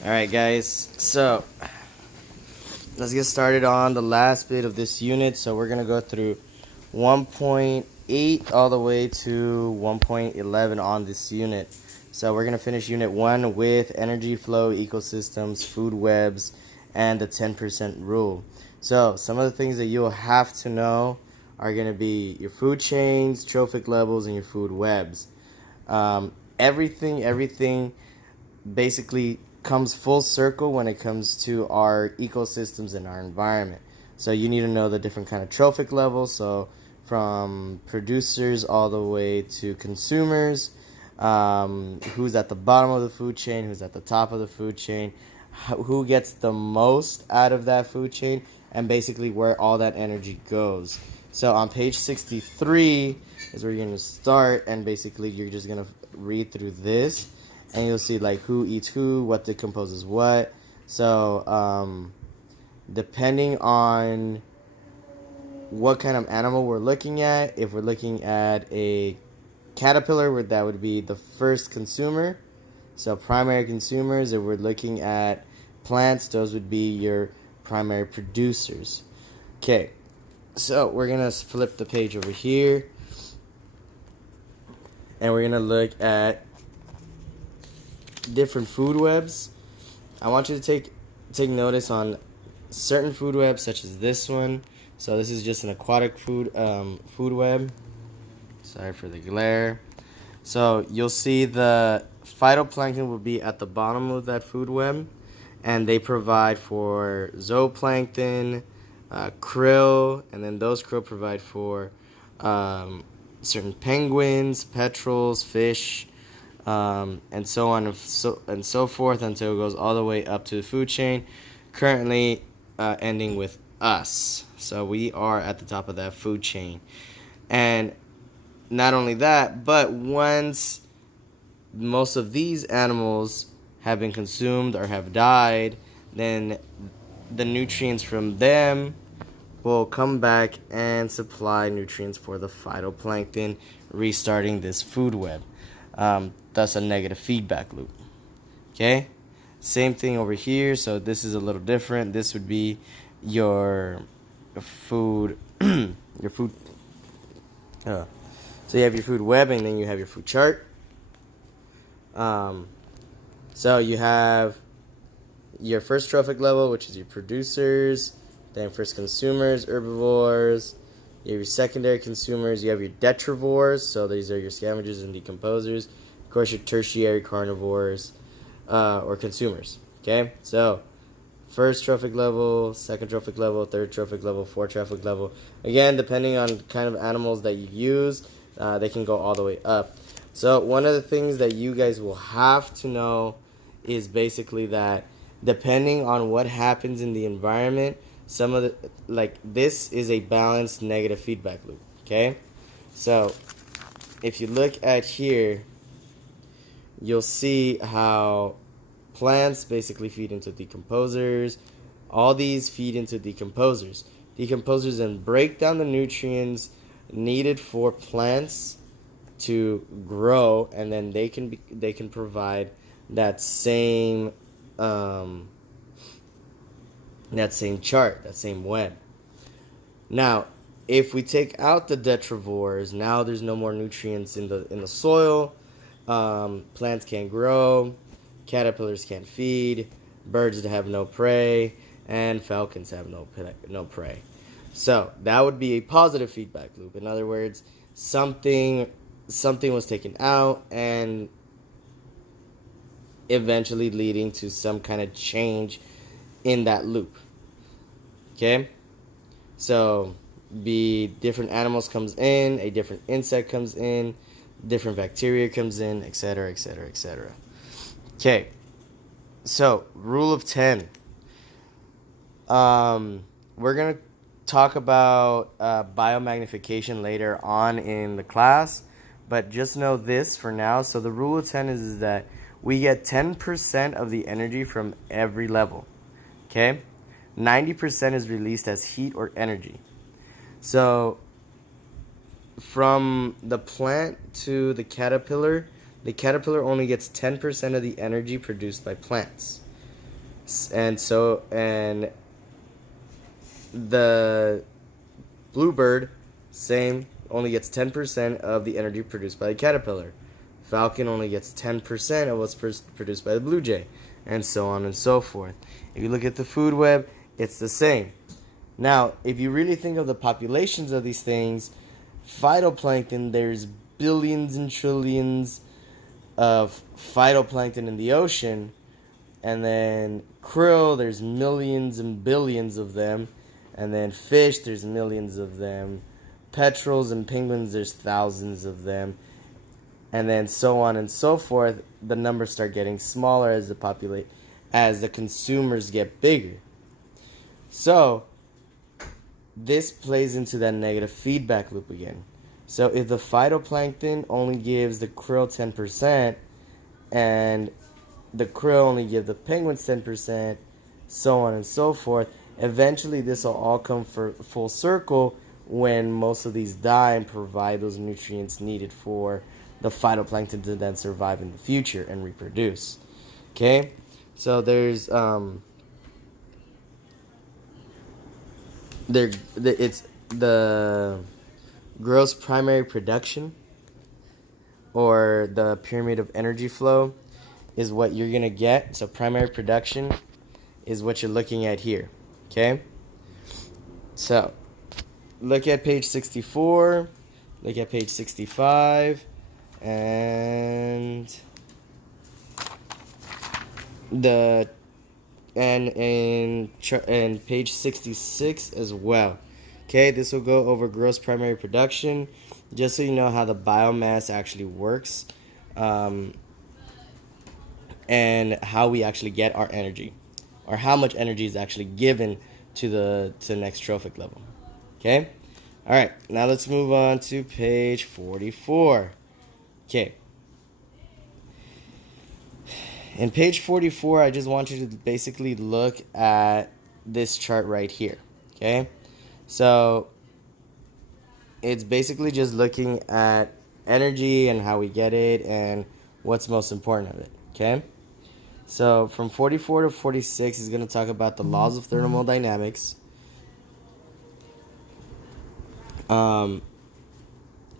Alright guys, so let's get started on the last bit of this unit. So we're going to go through 1.8 all the way to 1.11 on this unit. So we're going to finish unit 1 with energy flow, ecosystems, food webs, and the 10% rule. So some of the things that you'll have to know are going to be your food chains, trophic levels, and your food webs. Everything basically comes full circle when it comes to our ecosystems and our environment. So you need to know the different kind of trophic levels, so from producers all the way to consumers, who's at the bottom of the food chain, who's at the top of the food chain, who gets the most out of that food chain, and basically where all that energy goes. So on page 63 is where you're going to start, and basically you're just going to read through this, and you'll see like who eats who, what decomposes what. So depending on what kind of animal we're looking at, if we're looking at a caterpillar, that would be the first consumer, so primary consumers. If we're looking at plants, those would be your primary producers. Okay, so we're gonna flip the page over here, and we're gonna look at different food webs. I want you to take notice on certain food webs, such as this one. So this is just an aquatic food web. Sorry for the glare. So you'll see the phytoplankton will be at the bottom of that food web, and they provide for zooplankton, krill, and then those krill provide for certain penguins, petrels, fish, and so on and so forth until it goes all the way up to the food chain, currently ending with us. So we are at the top of that food chain. And not only that, but once most of these animals have been consumed or have died, then the nutrients from them will come back and supply nutrients for the phytoplankton, restarting this food web. Thus a negative feedback loop. Okay, same thing over here. So this is a little different. This would be your food your food so you have your food web, and then you have your food chart. So you have your first trophic level, which is your producers, then first consumers, herbivores. You have your secondary consumers, you have your detrivores, so these are your scavengers and decomposers. Of course, your tertiary carnivores, or consumers. Okay, so first trophic level, second trophic level, third trophic level, fourth trophic level. Again, depending on kind of animals that you use, they can go all the way up. So one of the things that you guys will have to know is basically that depending on what happens in the environment, some of the, like, this is a balanced negative feedback loop. Okay, so if you look at here, you'll see how plants basically feed into decomposers. All these feed into decomposers. Decomposers then break down the nutrients needed for plants to grow, and then they can provide that same chart, that same web. Now, if we take out the detrivores, now there's no more nutrients in the soil. Plants can't grow, caterpillars can't feed, birds have no prey, and falcons have no prey. So that would be a positive feedback loop. In other words, something was taken out, and eventually leading to some kind of change in that loop. Okay, so different animals comes in, a different insect comes in, different bacteria comes in, etc., etc., etc. Okay, so rule of 10. We're gonna talk about biomagnification later on in the class, but just know this for now. So the rule of 10 is that we get 10% of the energy from every level. Okay, 90% is released as heat or energy. So from the plant to the caterpillar only gets 10% of the energy produced by plants. And the bluebird, same, only gets 10% of the energy produced by the caterpillar. Falcon only gets 10% of what's produced by the blue jay, and so on and so forth. If you look at the food web, it's the same. Now, if you really think of the populations of these things, phytoplankton, there's billions and trillions of phytoplankton in the ocean, and then krill, there's millions and billions of them, and then fish, there's millions of them, petrels and penguins, there's thousands of them, and then so on and so forth. The numbers start getting smaller as the consumers get bigger. So this plays into that negative feedback loop again. So if the phytoplankton only gives the krill 10%, and the krill only give the penguins 10%, so on and so forth, eventually this will all come for full circle when most of these die and provide those nutrients needed for the phytoplankton to then survive in the future and reproduce. Okay, so there's it's the gross primary production, or the pyramid of energy flow, is what you're gonna get. So primary production is what you're looking at here. Okay, so look at page 64, look at page 65, and page 66 as well. Okay, this will go over gross primary production, just so you know how the biomass actually works, and how we actually get our energy, or how much energy is actually given to the next trophic level. Okay, all right, now let's move on to page 44. Okay, in page 44, I just want you to basically look at this chart right here. Okay, so it's basically just looking at energy and how we get it and what's most important of it. Okay, so from 44 to 46 is going to talk about the laws of thermodynamics.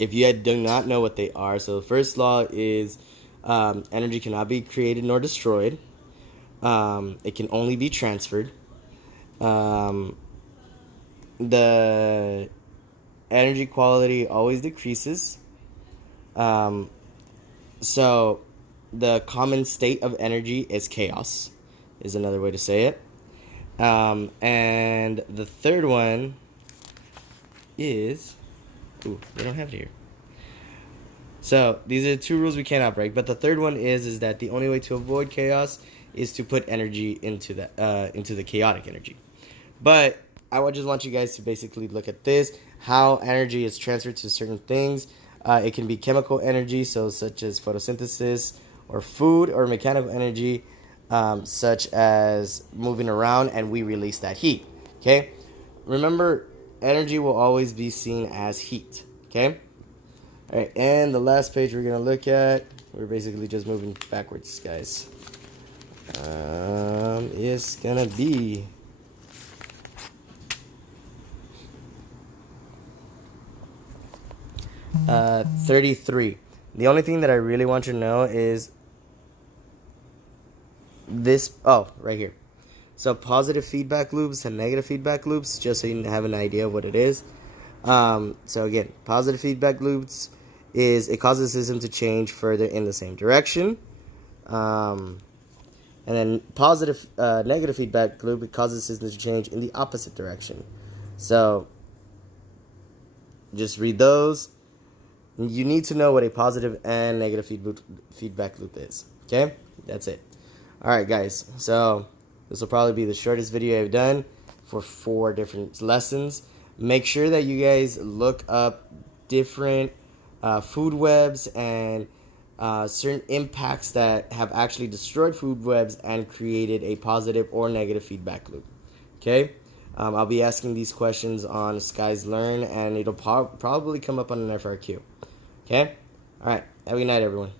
If you do not know what they are, so the first law is energy cannot be created nor destroyed. It can only be transferred. The energy quality always decreases. So the common state of energy is chaos, is another way to say it. And the third one is, they don't have it here. So these are the two rules we cannot break. But the third one is that the only way to avoid chaos is to put energy into the chaotic energy. But I just want you guys to basically look at this, how energy is transferred to certain things. It can be chemical energy, so such as photosynthesis, or food, or mechanical energy, such as moving around, and we release that heat. Okay, remember, energy will always be seen as heat. Okay, all right, and the last page we're gonna look at, we're basically just moving backwards, guys. It's gonna be 33. The only thing that I really want you to know is this. Oh, right here. So positive feedback loops and negative feedback loops, just so you have an idea of what it is. So again, positive feedback loops is it causes the system to change further in the same direction. And then negative feedback loop, it causes the system to change in the opposite direction. So just read those. You need to know what a positive and negative feedback loop is. Okay? That's it. Alright, guys. So this will probably be the shortest video I've done for 4 different lessons. Make sure that you guys look up different food webs and certain impacts that have actually destroyed food webs and created a positive or negative feedback loop. Okay? I'll be asking these questions on Skies Learn, and it'll probably come up on an FRQ. Okay? Alright. Have a good night, everyone.